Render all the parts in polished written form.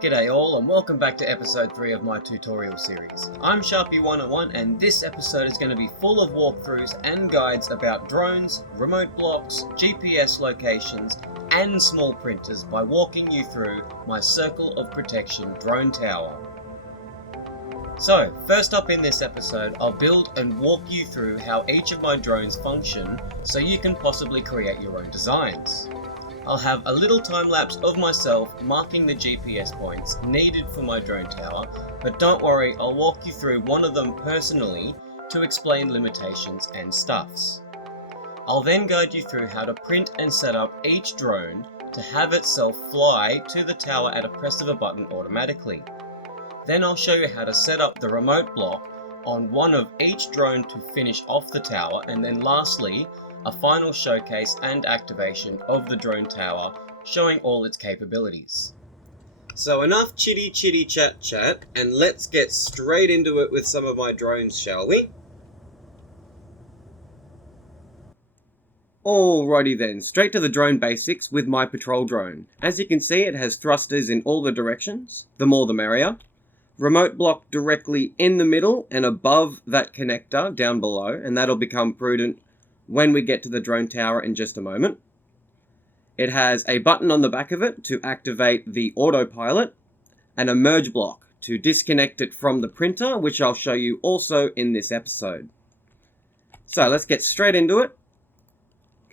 G'day all and welcome back to episode 3 of my tutorial series. I'm Sharpie101 and this episode is going to be full of walkthroughs and guides about drones, remote blocks, GPS locations and small printers by walking you through my Circle of Protection drone tower. So, first up in this episode, I'll build and walk you through how each of my drones function so you can possibly create your own designs. I'll have a little time lapse of myself marking the GPS points needed for my drone tower, but don't worry, I'll walk you through one of them personally to explain limitations and stuffs. I'll then guide you through how to print and set up each drone to have itself fly to the tower at a press of a button automatically. Then I'll show you how to set up the remote block on one of each drone to finish off the tower, and then lastly, a final showcase and activation of the drone tower showing all its capabilities. So enough chitty chat and let's get straight into it with some of my drones, shall we? Alrighty then, straight to the drone basics with my patrol drone. As you can see, it has thrusters in all the directions, the more the merrier. Remote block directly in the middle and above that connector down below, and that'll become prudent when we get to the drone tower in just a moment. It has a button on the back of it to activate the autopilot and a merge block to disconnect it from the printer, which I'll show you also in this episode. So let's get straight into it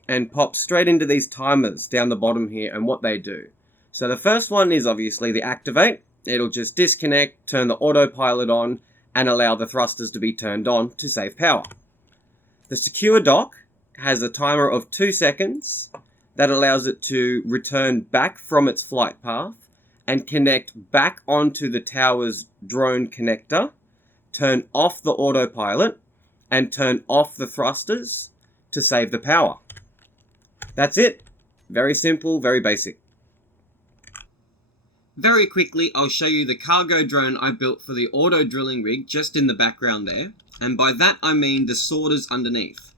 and pop straight into these timers down the bottom here and what they do. So the first one is obviously the activate. It'll just disconnect, turn the autopilot on and allow the thrusters to be turned on to save power. The secure dock has a timer of 2 seconds that allows it to return back from its flight path and connect back onto the tower's drone connector, turn off the autopilot, and turn off the thrusters to save the power. That's it. Very simple, very basic. Very quickly, I'll show you the cargo drone I built for the auto drilling rig just in the background there, and by that I mean the sorters underneath.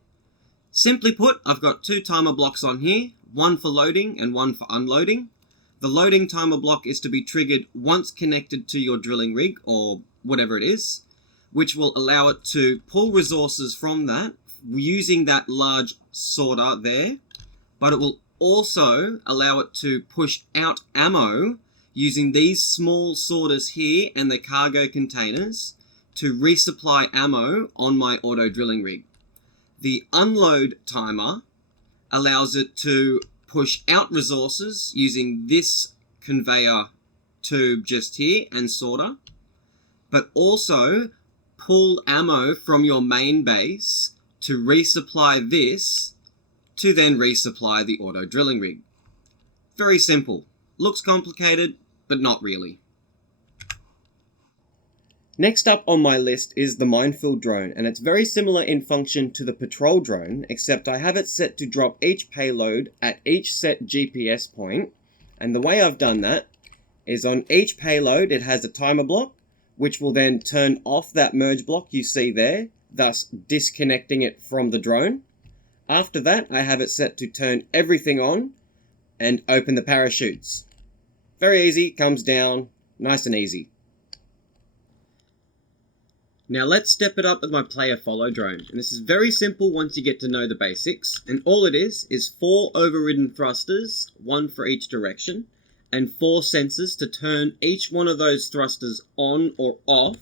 Simply put, I've got 2 timer blocks on here, one for loading and one for unloading. The loading timer block is to be triggered once connected to your drilling rig, or whatever it is, which will allow it to pull resources from that using that large sorter there, but it will also allow it to push out ammo using these small sorters here and the cargo containers to resupply ammo on my auto drilling rig. The unload timer allows it to push out resources using this conveyor tube just here and sorter, but also pull ammo from your main base to resupply this to then resupply the auto drilling rig. Very simple. Looks complicated, but not really. Next up on my list is the minefield drone, and it's very similar in function to the patrol drone, except I have it set to drop each payload at each set GPS point, and the way I've done that is on each payload it has a timer block, which will then turn off that merge block you see there, thus disconnecting it from the drone. After that, I have it set to turn everything on and open the parachutes. Very easy, comes down, nice and easy. Now let's step it up with my player follow drone, and this is very simple once you get to know the basics, and all it is 4 overridden thrusters, 1 for each direction, and 4 sensors to turn each one of those thrusters on or off,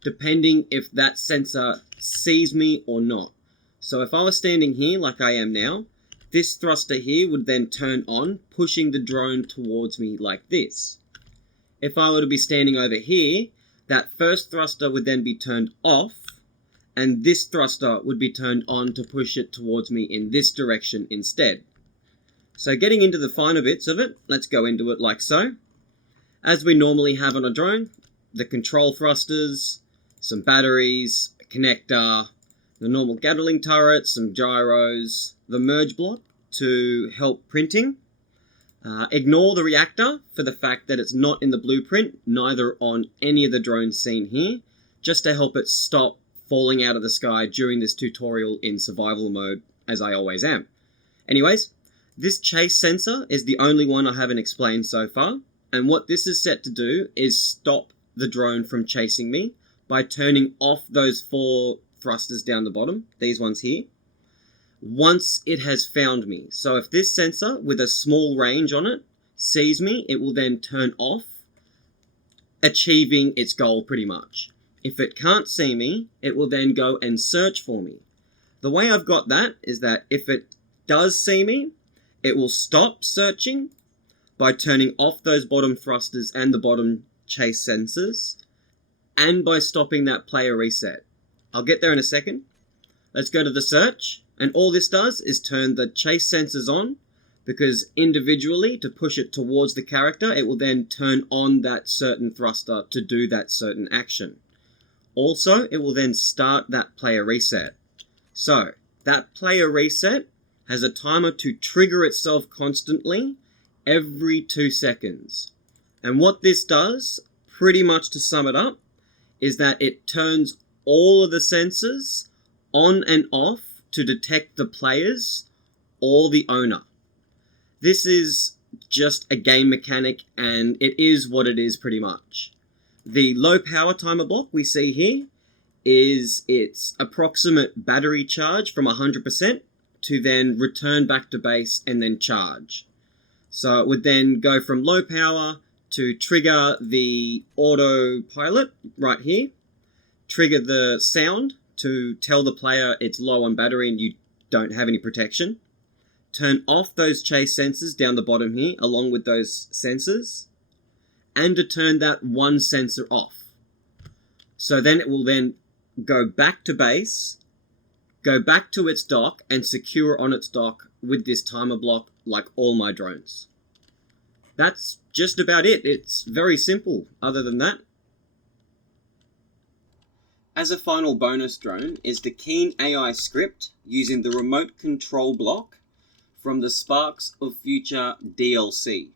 depending if that sensor sees me or not. So if I was standing here like I am now, this thruster here would then turn on, pushing the drone towards me like this. If I were to be standing over here, that first thruster would then be turned off, and this thruster would be turned on to push it towards me in this direction instead. So getting into the finer bits of it, let's go into it like so. As we normally have on a drone, the control thrusters, some batteries, a connector, the normal Gatling turret, some gyros, the merge block to help printing. Ignore the reactor for the fact that it's not in the blueprint, neither on any of the drones seen here, just to help it stop falling out of the sky during this tutorial in survival mode, as I always am. Anyways, this chase sensor is the only one I haven't explained so far. And what this is set to do is stop the drone from chasing me by turning off those 4 thrusters down the bottom, these ones here, once it has found me. So if this sensor with a small range on it sees me, it will then turn off, achieving its goal pretty much. If it can't see me, it will then go and search for me. The way I've got that is that if it does see me, it will stop searching by turning off those bottom thrusters and the bottom chase sensors, and by stopping that player reset. I'll get there in a second. Let's go to the search, and all this does is turn the chase sensors on, because individually, to push it towards the character, it will then turn on that certain thruster to do that certain action. Also, it will then start that player reset. So, that player reset has a timer to trigger itself constantly every 2 seconds. And what this does, pretty much to sum it up, is that it turns all of the sensors on and off to detect the players or the owner. This is just a game mechanic, and it is what it is pretty much. The low power timer block we see here is its approximate battery charge from 100% to then return back to base and then charge. So it would then go from low power to trigger the autopilot right here, trigger the sound to tell the player it's low on battery and you don't have any protection, turn off those chase sensors down the bottom here along with those sensors, and to turn that one sensor off. So then it will then go back to base, go back to its dock and secure on its dock with this timer block like all my drones. That's just about it. It's very simple other than that. As a final bonus drone is the Keen AI script using the remote control block from the Sparks of Future DLC.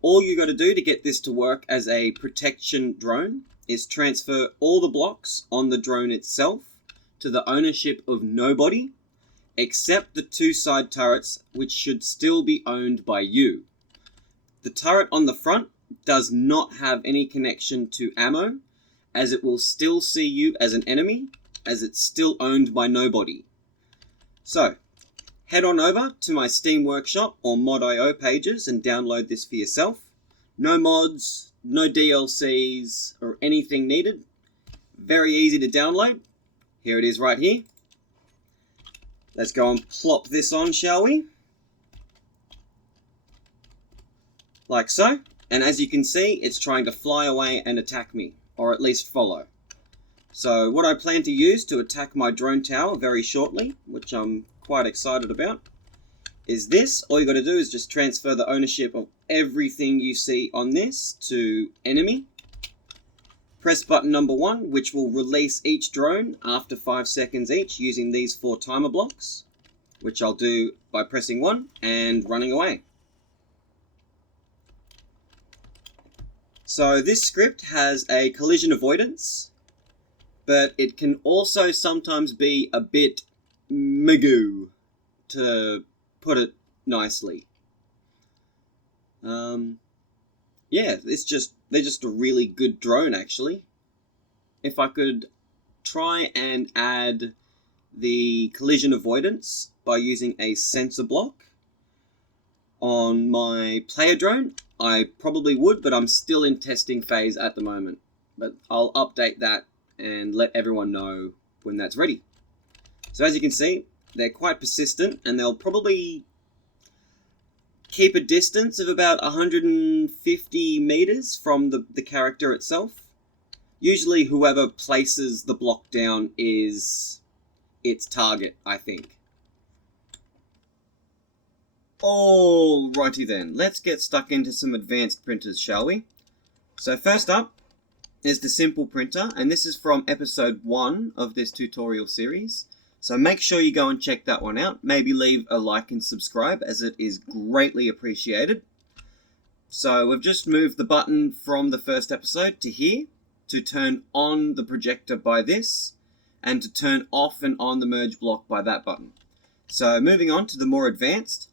All you got to do to get this to work as a protection drone is transfer all the blocks on the drone itself to the ownership of nobody, except the 2 side turrets, which should still be owned by you. The turret on the front does not have any connection to ammo, as it will still see you as an enemy, as it's still owned by nobody. So, head on over to my Steam Workshop or Mod.io pages and download this for yourself. No mods, no DLCs or anything needed. Very easy to download. Here it is right here. Let's go and plop this on, shall we? Like so. And as you can see, it's trying to fly away and attack me, or at least follow. So what I plan to use to attack my drone tower very shortly, which I'm quite excited about, is this. All you got to do is just transfer the ownership of everything you see on this to enemy. Press button number 1, which will release each drone after 5 seconds each using these 4 timer blocks, which I'll do by pressing 1 and running away. So this script has a collision avoidance, but it can also sometimes be a bit magoo, to put it nicely. Yeah, they're just a really good drone, actually. If I could try and add the collision avoidance by using a sensor block on my player drone, I probably would, but I'm still in testing phase at the moment. But I'll update that and let everyone know when that's ready. So as you can see, they're quite persistent, and they'll probably keep a distance of about 150 meters from the character itself. Usually whoever places the block down is its target, I think. Alrighty then, let's get stuck into some advanced printers, shall we? So first up is the simple printer, and this is from episode 1 of this tutorial series. So make sure you go and check that one out. Maybe leave a like and subscribe, as it is greatly appreciated. So we've just moved the button from the first episode to here to turn on the projector by this, and to turn off and on the merge block by that button. So moving on to the more advanced.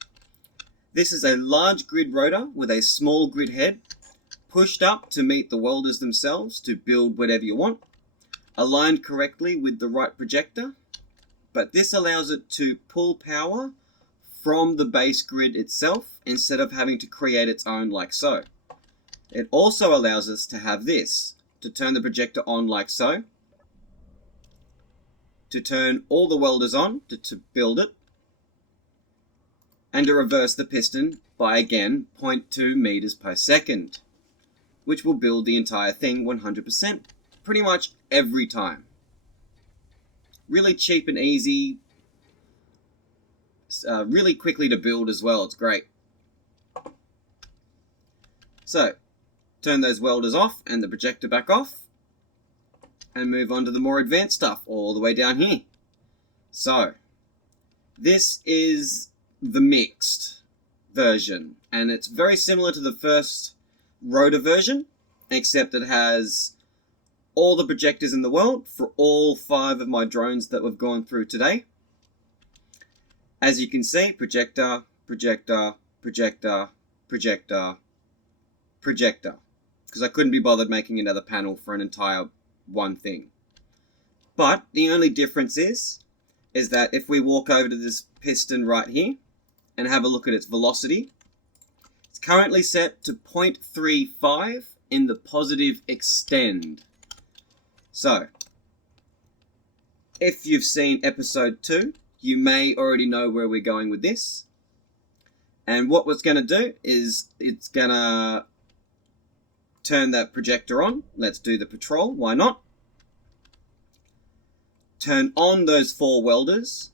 This is a large grid rotor with a small grid head pushed up to meet the welders themselves to build whatever you want, aligned correctly with the right projector, but this allows it to pull power from the base grid itself instead of having to create its own like so. It also allows us to have this, to turn the projector on like so, to turn all the welders on to build it, and to reverse the piston by again 0.2 meters per second, which will build the entire thing 100% pretty much every time. Really cheap and easy, really quickly to build as well. It's great. So turn those welders off and the projector back off, and move on to the more advanced stuff all the way down here. So this is the mixed version, and it's very similar to the first rotor version, except it has all the projectors in the world for all 5 of my drones that we've gone through today. As you can see, projector, projector, projector, projector, projector, because I couldn't be bothered making another panel for an entire one thing. But the only difference is that if we walk over to this piston right here and have a look at its velocity, it's currently set to 0.35 in the positive extend. So if you've seen episode 2, you may already know where we're going with this. And what it's going to do is it's going to turn that projector on. Let's do the patrol. Why not? Turn on those 4 welders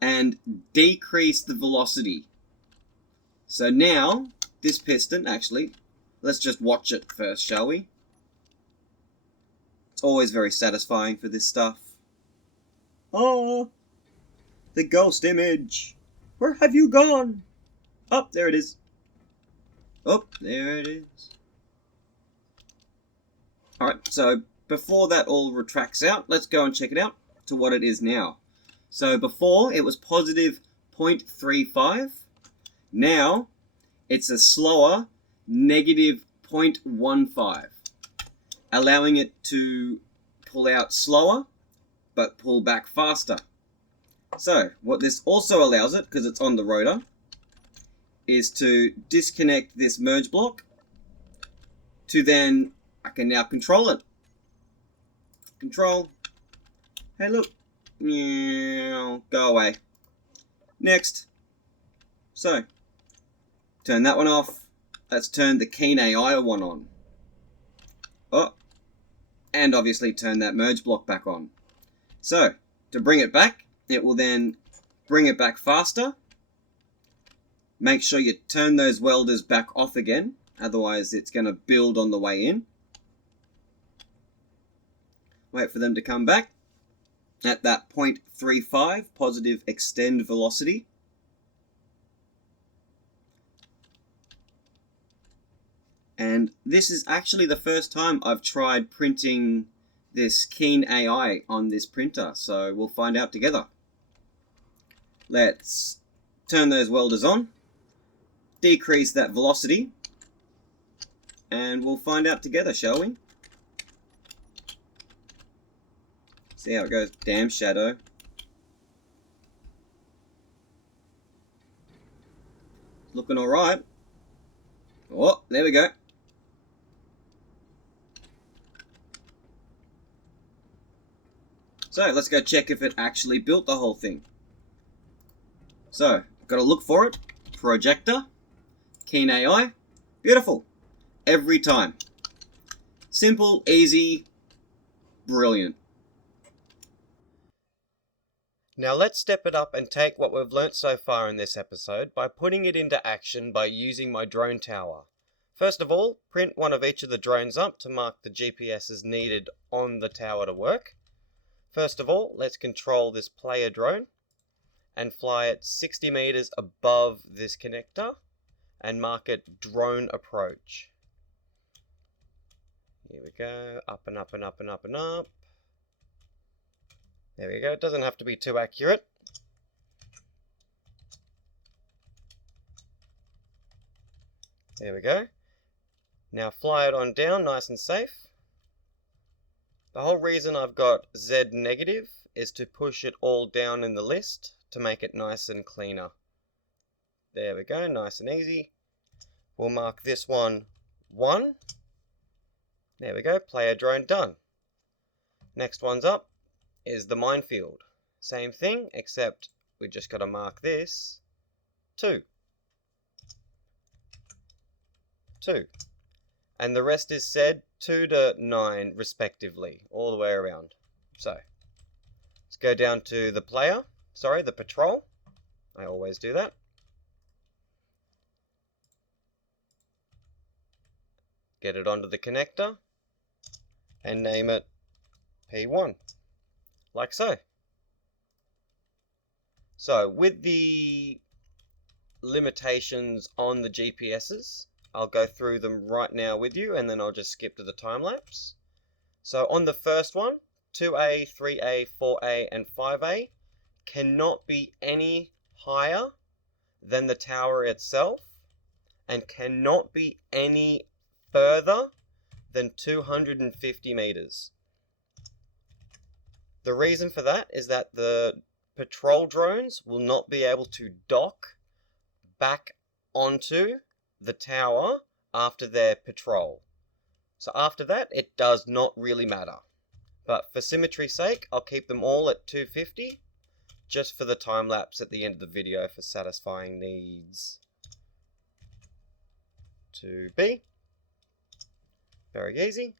and decrease the velocity. So now this piston, actually, let's just watch it first, shall we? It's always very satisfying for this stuff. Oh, the ghost image. Where have you gone? Oh, there it is. Oh, there it is. Alright, so before that all retracts out, let's go and check it out to what it is now. So before it was positive 0.35. Now it's a slower negative 0.15, allowing it to pull out slower but pull back faster. So what this also allows it, because it's on the rotor, is to disconnect this merge block to then I can now control it. Control. Hey, look. Go away. Next. So turn that one off. Let's turn the Keen AI one on. Oh, and obviously turn that merge block back on. So to bring it back, it will then bring it back faster. Make sure you turn those welders back off again, otherwise it's going to build on the way in. Wait for them to come back at that 0.35 positive extend velocity. And this is actually the first time I've tried printing this Keen AI on this printer, so we'll find out together. Let's turn those welders on, decrease that velocity, and we'll find out together, shall we? See how it goes. Damn shadow. Looking alright. Oh, there we go. So let's go check if it actually built the whole thing. So, got to look for it. Projector. Keen AI. Beautiful. Every time. Simple, easy, brilliant. Now let's step it up and take what we've learnt so far in this episode by putting it into action by using my drone tower. First of all, print one of each of the drones up to mark the GPSs needed on the tower to work. First of all, let's control this player drone and fly it 60 meters above this connector and mark it drone approach. Here we go, up and up and up and up and up. There we go, it doesn't have to be too accurate. There we go. Now fly it on down nice and safe. The whole reason I've got Z negative is to push it all down in the list to make it nice and cleaner. There we go, nice and easy. We'll mark this one 1. There we go, player drone done. Next one's up is the minefield. Same thing, except we just got to mark this 2. 2. And the rest is said 2 to 9 respectively, all the way around. So, let's go down to the the patrol. I always do that. Get it onto the connector and name it P1, like so. So, with the limitations on the GPSs, I'll go through them right now with you, and then I'll just skip to the time lapse. So on the first one, 2A, 3A, 4A, and 5A cannot be any higher than the tower itself, and cannot be any further than 250 meters. The reason for that is that the patrol drones will not be able to dock back onto the tower after their patrol. So after that, it does not really matter. But for symmetry's sake, I'll keep them all at 250, just for the time lapse at the end of the video for satisfying needs. 2B, very easy.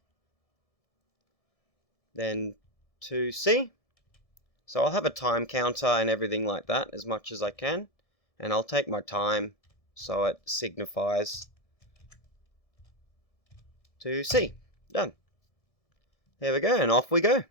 Then 2C, so I'll have a time counter and everything like that as much as I can, and I'll take my time so it signifies 2C. Done. There we go, and off we go.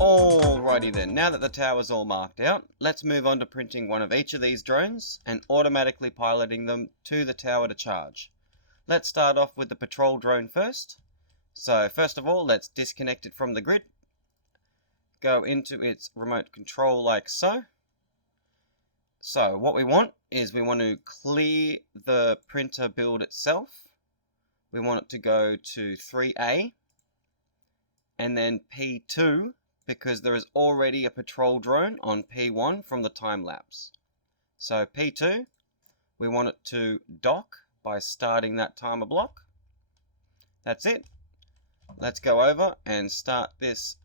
Alrighty then, now that the tower's all marked out, let's move on to printing one of each of these drones and automatically piloting them to the tower to charge. Let's start off with the patrol drone first. So first of all, let's disconnect it from the grid. Go into its remote control like so. So what we want is we want to clear the printer build itself. We want it to go to 3A and then P2, because there is already a patrol drone on P1 from the time lapse. So P2, we want it to dock by starting that timer block. That's it. Let's go over and start this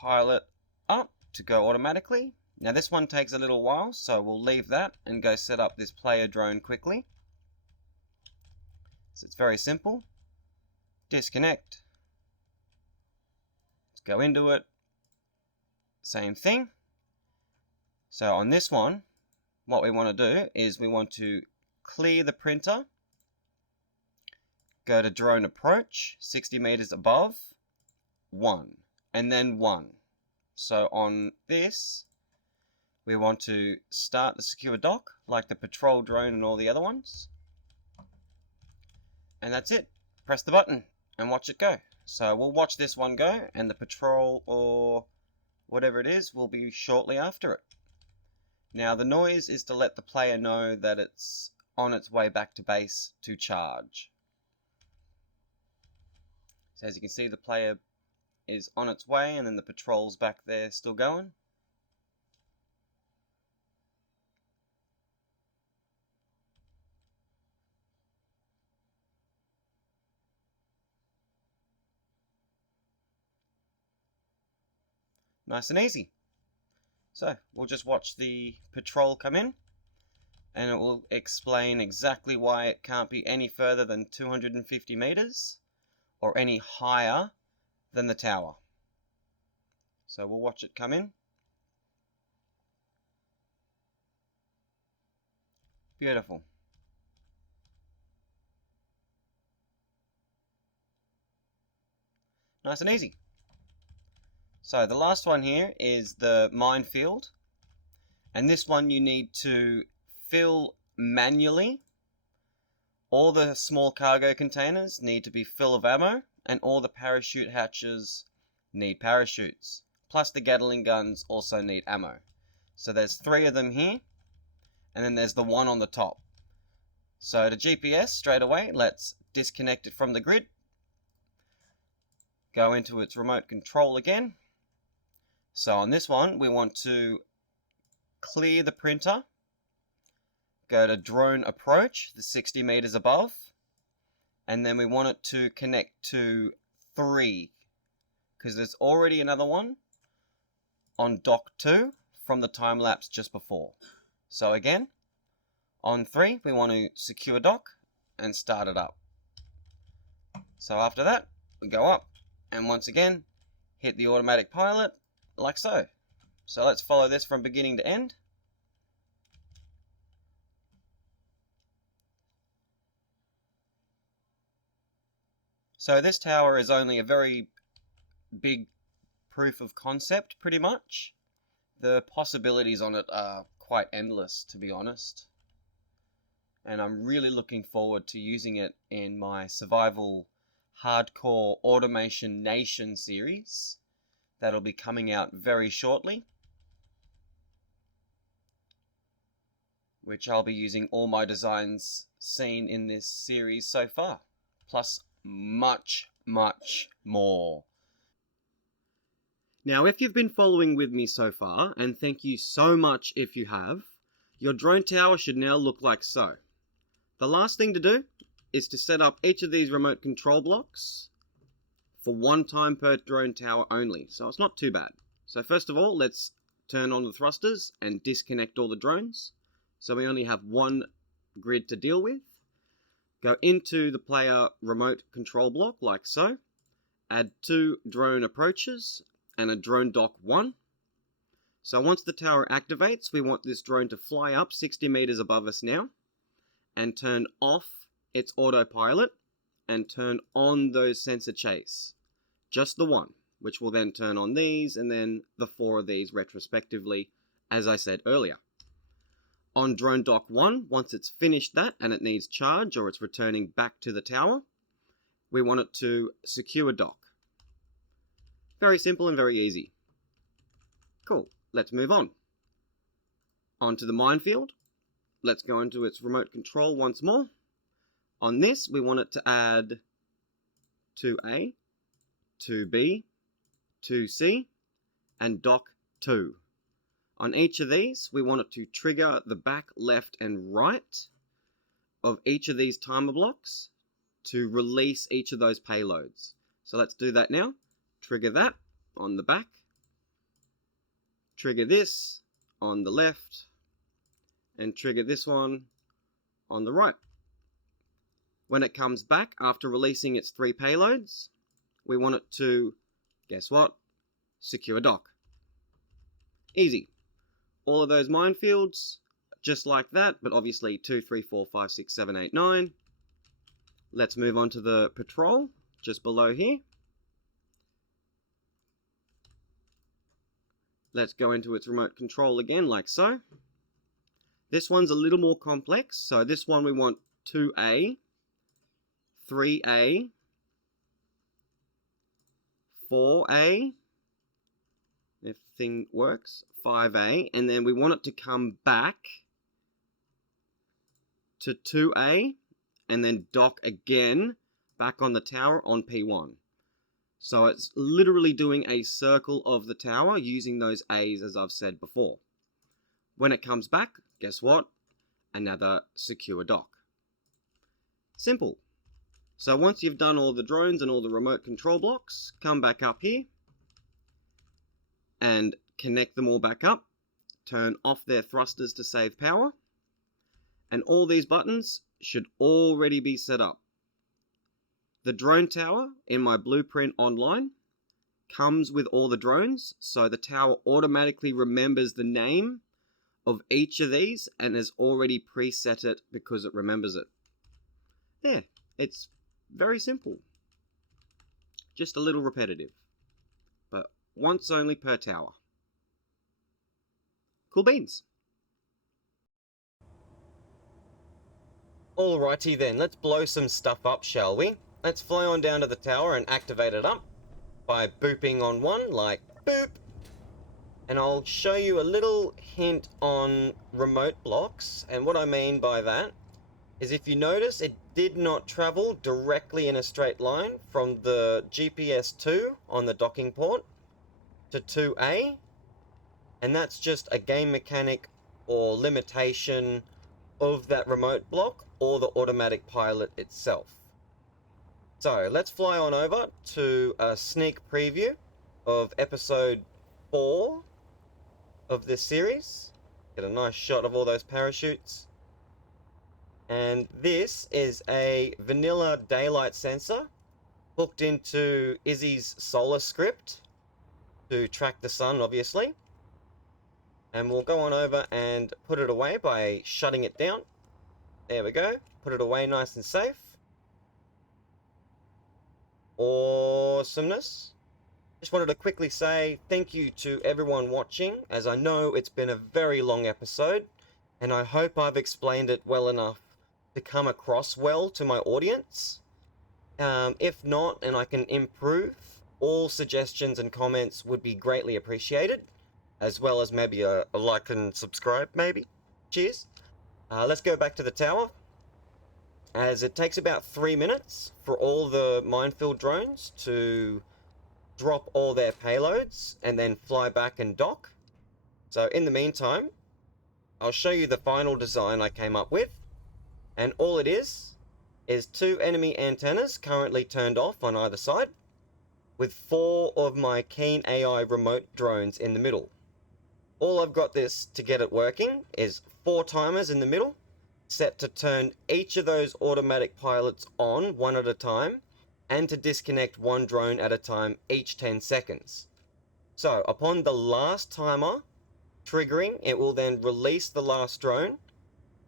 pilot up to go automatically. Now this one takes a little while, so we'll leave that and go set up this player drone quickly. So it's very simple. Disconnect. Let's go into it. Same thing. So on this one, what we want to do is we want to clear the printer, go to drone approach, 60 meters above, 1, and then 1. So on this, we want to start the secure dock, like the patrol drone and all the other ones. And that's it. Press the button and watch it go. So we'll watch this one go, and the patrol, or Whatever it is will be shortly after it. Now the noise is to let the player know that it's on its way back to base to charge. So as you can see, the player is on its way, and then the patrol's back there still going. Nice and easy. So we'll just watch the patrol come in, and it will explain exactly why it can't be any further than 250 meters or any higher than the tower. So we'll watch it come in. Beautiful. Nice and easy. So the last one here is the minefield, and this one you need to fill manually. All the small cargo containers need to be full of ammo, and all the parachute hatches need parachutes. Plus the Gatling guns also need ammo. So there's 3 of them here, and then there's the one on the top. So the GPS, straight away, let's disconnect it from the grid. Go into its remote control again. So on this one, we want to clear the printer, go to drone approach, the 60 meters above, and then we want it to connect to 3, because there's already another one on dock 2 from the time lapse just before. So again, on 3, we want to secure dock and start it up. So after that, we go up, and once again, hit the automatic pilot, like so. So let's follow this from beginning to end. So this tower is only a very big proof of concept, pretty much. The possibilities on it are quite endless, to be honest. And I'm really looking forward to using it in my Survival Hardcore Automation Nation series. That'll be coming out very shortly, which I'll be using all my designs seen in this series so far, plus much, much more. Now, if you've been following with me so far, and thank you so much if you have, your drone tower should now look like so. The last thing to do is to set up each of these remote control blocks for 1 time per drone tower only, so it's not too bad. So first of all, let's turn on the thrusters and disconnect all the drones, so we only have 1 grid to deal with. Go into the player remote control block like so, add 2 drone approaches and a drone dock 1. So once the tower activates, we want this drone to fly up 60 meters above us now and turn off its autopilot and turn on those sensor chase. Just the 1, which will then turn on these, and then the 4 of these retrospectively, as I said earlier. On drone dock 1, once it's finished that and it needs charge or it's returning back to the tower, we want it to secure dock. Very simple and very easy. Cool, let's move on. Onto the minefield. Let's go into its remote control once more. On this, we want it to add 2A, 2B, 2C, and dock 2. On each of these, we want it to trigger the back, left, and right of each of these timer blocks to release each of those payloads. So let's do that now. Trigger that on the back. Trigger this on the left. And trigger this one on the right. When it comes back after releasing its 3 payloads, we want it to, guess what? Secure dock. Easy. All of those minefields, just like that, but obviously 2, 3, 4, 5, 6, 7, 8, 9. Let's move on to the patrol, just below here. Let's go into its remote control again, like so. This one's a little more complex, so this one we want 2A, 3A, 4A. If everything works. 5A, and then we want it to come back to 2A, and then dock again back on the tower on P1. So it's literally doing a circle of the tower using those A's as I've said before. When it comes back, guess what? Another secure dock. Simple. So once you've done all the drones and all the remote control blocks, come back up here and connect them all back up. Turn off their thrusters to save power. And all these buttons should already be set up. The drone tower in my blueprint online comes with all the drones, so the tower automatically remembers the name of each of these and has already preset it because it remembers it. Yeah, it's very simple. Just a little repetitive, but once only per tower. Cool beans. Alrighty then, let's blow some stuff up, shall we? Let's fly on down to the tower and activate it up by booping on one, like boop. And I'll show you a little hint on remote blocks, and what I mean by that is if you notice it did not travel directly in a straight line from the GPS 2 on the docking port to 2A, and that's just a game mechanic or limitation of that remote block or the automatic pilot itself. So let's fly on over to a sneak preview of episode 4 of this series. Get a nice shot of all those parachutes. And this is a vanilla daylight sensor hooked into Izzy's solar script to track the sun, obviously. And we'll go on over and put it away by shutting it down. There we go. Put it away nice and safe. Awesomeness. Just wanted to quickly say thank you to everyone watching, as I know it's been a very long episode, and I hope I've explained it well enough to come across well to my audience. If not, and I can improve, all suggestions and comments would be greatly appreciated, as well as maybe a like and subscribe, maybe. Cheers. Let's go back to the tower, as it takes about 3 minutes for all the minefield drones to drop all their payloads and then fly back and dock. So in the meantime, I'll show you the final design I came up with, and all it is 2 enemy antennas currently turned off on either side, with 4 of my Keen AI remote drones in the middle. All I've got this to get it working is 4 timers in the middle, set to turn each of those automatic pilots on one at a time, and to disconnect 1 drone at a time each 10 seconds. So upon the last timer triggering, it will then release the last drone,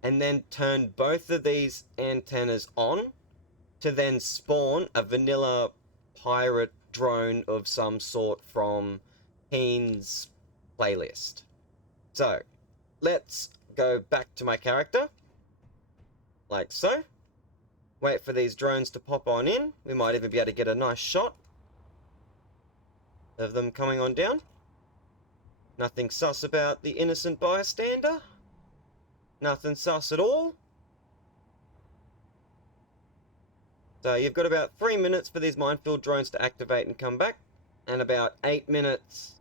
and then turn both of these antennas on to then spawn a vanilla pirate drone of some sort from Keen's playlist. So let's go back to my character, like so. Wait for these drones to pop on in. We might even be able to get a nice shot of them coming on down. Nothing sus about the innocent bystander. Nothing sus at all. So you've got about 3 minutes for these minefield drones to activate and come back, and about 8 minutes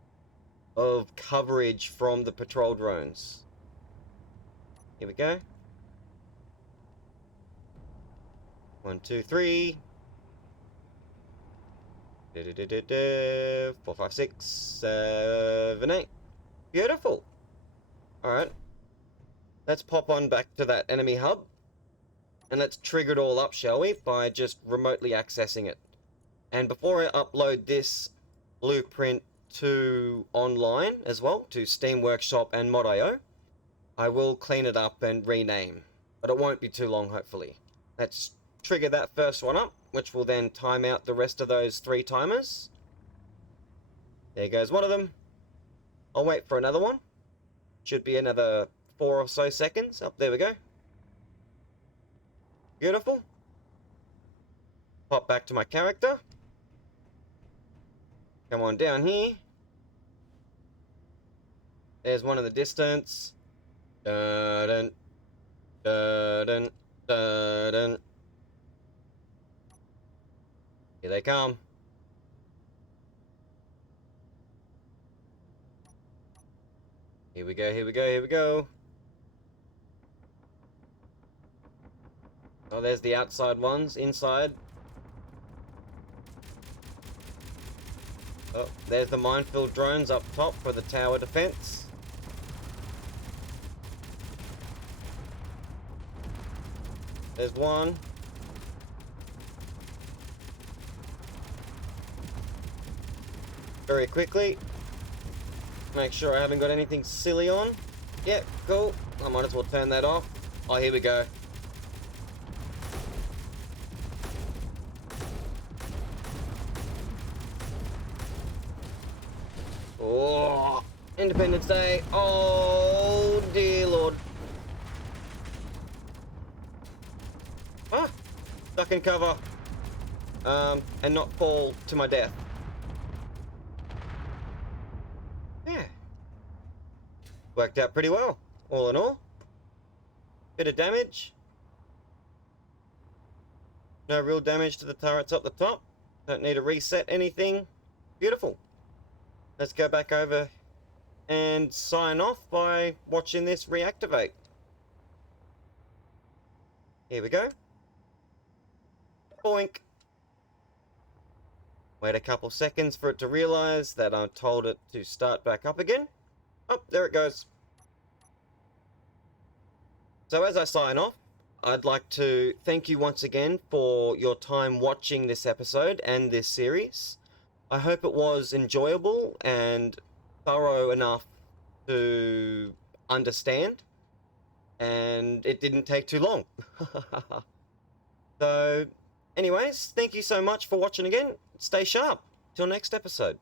of coverage from the patrol drones. Here we go. 1, 2, 3. 4, 5, 6, 7, 8. Beautiful. Alright. Let's pop on back to that enemy hub. And let's trigger it all up, shall we? By just remotely accessing it. And before I upload this blueprint to online as well, to Steam Workshop and Mod.io, I will clean it up and rename. But it won't be too long, hopefully. Let's trigger that first one up, which will then time out the rest of those 3 timers. There goes one of them. I'll wait for another one. Should be another 4 or so seconds. Oh, there we go. Beautiful. Pop back to my character. Come on down here. There's one in the distance. Dun, dun, dun, dun, dun. Here they come. Here we go, here we go, here we go. Oh, there's the outside ones, inside. Oh, there's the minefield drones up top for the tower defense. There's one. Very quickly. Make sure I haven't got anything silly on. Yeah, cool. I might as well turn that off. Oh, here we go. Oh, Independence Day. Oh, dear Lord. Ah, duck and cover. And not fall to my death. Yeah. Worked out pretty well, all in all. Bit of damage. No real damage to the turrets up the top. Don't need to reset anything. Beautiful. Let's go back over and sign off by watching this reactivate. Here we go. Boink. Wait a couple seconds for it to realize that I told it to start back up again. Oh, there it goes. So as I sign off, I'd like to thank you once again for your time watching this episode and this series. I hope it was enjoyable and thorough enough to understand, and it didn't take too long. So, anyways, thank you so much for watching again. Stay sharp. Till next episode.